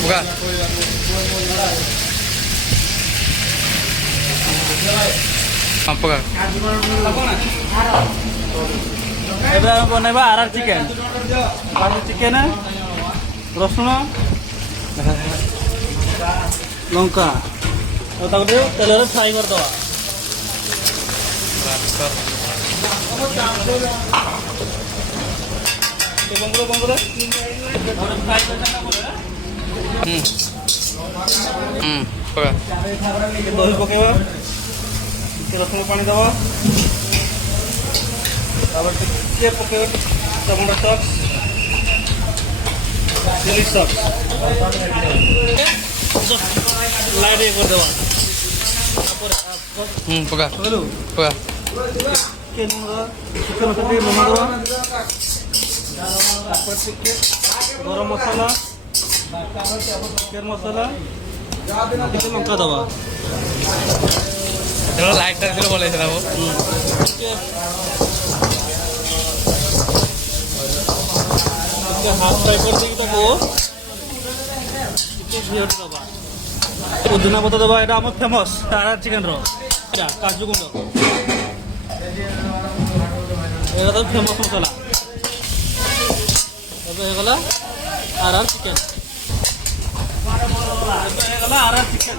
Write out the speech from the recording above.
buka. Buka. ଏବେ ଆମେ ବନେଇବା ଆର ଚିକେନ ଚିକେନ ରସୁଣ ଲଙ୍କା ଆଉ ତାକୁ ଟିକେ ତେଲରେ ଫ୍ରାଏ କରିଦେବା। Buka. ଦହି ପକେଇବା, ଟିକେ ରସୁଣ ପାଣି ଦେବା, ତାପରେ ଟିକେ ପକେଇବା tomato sauce, chilli sauce, light କରିଦେବା। Buka. ପକେଇଲୁ Buka. ଚିକେନ ଟିକେ ଲୁଣ ଦେବା, ତାପରେ ଟିକେ ଗରମ ମସଲା, ଚିକେନ ମସଲା, ଟିକେ ଲଙ୍କା ଦେବା। Kalau like tadi lo boleh sih half fry कर देगी ताको दबा पुदीना पत्ता दबा। এটা আমার ফেমাস আরআর চিকেন র কাজু গুঁড়ো, এটা তো ফেমাস মশলা। তবে এগুলা আরআর চিকেন, এগুলা আরআর চিকেন।